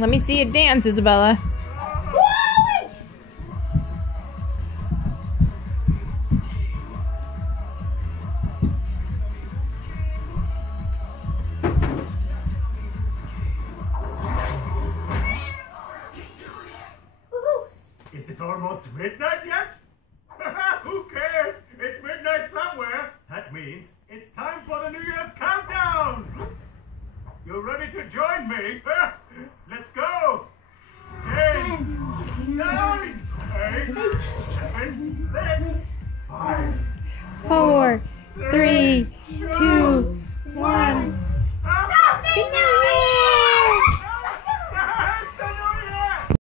Let me see you dance, Isabella. Is it almost midnight yet? Who cares? It's midnight somewhere. That means it's time for the New Year's countdown. You ready to join me?